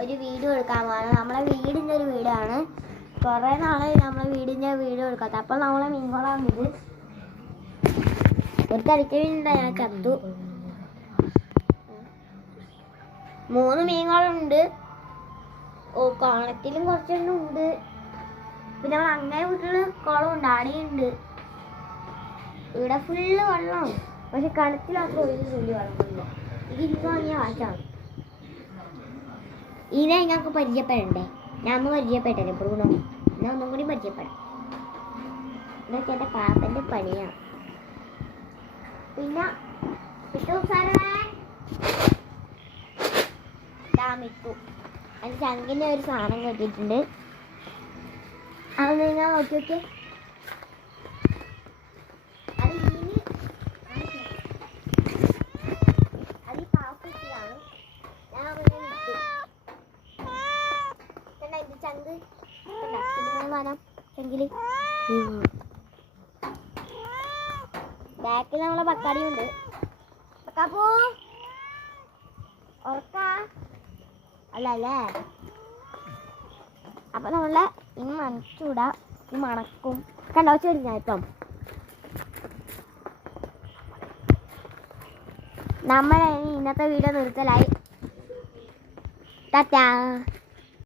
ഒരു വീഡിയോ എടുക്കാൻ പോവാണ്. നമ്മളെ വീടിൻ്റെ ഒരു വീടാണ്. കുറേ നാളെ നമ്മളെ വീടിൻ്റെ വീഡിയോ എടുക്കാത്ത. അപ്പം നമ്മളെ മീൻകുളമാണിത്. ഒരു കളിക്കുന്നുണ്ട്, ഞാൻ ചത്തു. 3 മീനുകളുണ്ട്. കോണത്തിലും കുറച്ചെണ്ണം ഉണ്ട്. പിന്നെ നമ്മൾ അങ്ങനെ വീട്ടിൽ കുളമുണ്ട്, ആടെയുണ്ട്. ഇവിടെ ഫുള്ള് വെള്ളമാണ്. പക്ഷെ കിണറ്റിലൊക്കെ ഒരു തുള്ളി വെള്ളമില്ല. ഇത് എനിക്ക് വാങ്ങിയ വാച്ചാണ്. ഇതിനെ ഞങ്ങൾക്ക് പരിചയപ്പെടണ്ടേ? ഞാൻ ഒന്ന് പരിചയപ്പെട്ടേ ബ്രൂണോ. ഞാൻ ഒന്നും കൂടി പരിചയപ്പെടാം. ഇതൊക്കെ എൻ്റെ പാപ്പൻ്റെ പണിയാണ്. പിന്നെ മിട്ടു എൻ്റെ ചങ്കിൻ്റെ ഒരു സാധനം കെട്ടിയിട്ടുണ്ട്. അത് ഞാൻ നോക്കി നോക്കിയേ. അത് ഈ പാപ്പിലാണ്. ഞാൻ അവിടെ ഇട്ടു. ഇത് ചങ്ക് വനം ചെങ്കില്. ബാക്കിൽ നമ്മളെ പക്കാടിയുണ്ട്. പക്കാപ്പൂ ഉറക്ക അല്ലേ? അപ്പൊ നമ്മളെ ഇനി മണച്ചൂടാ. ഈ മണക്കും കണ്ടോ ചെടിഞ്ഞായിട്ടോ. നമ്മളെ ഇന്നത്തെ വീഡിയോ നിർത്തലായി. ടാറ്റാ.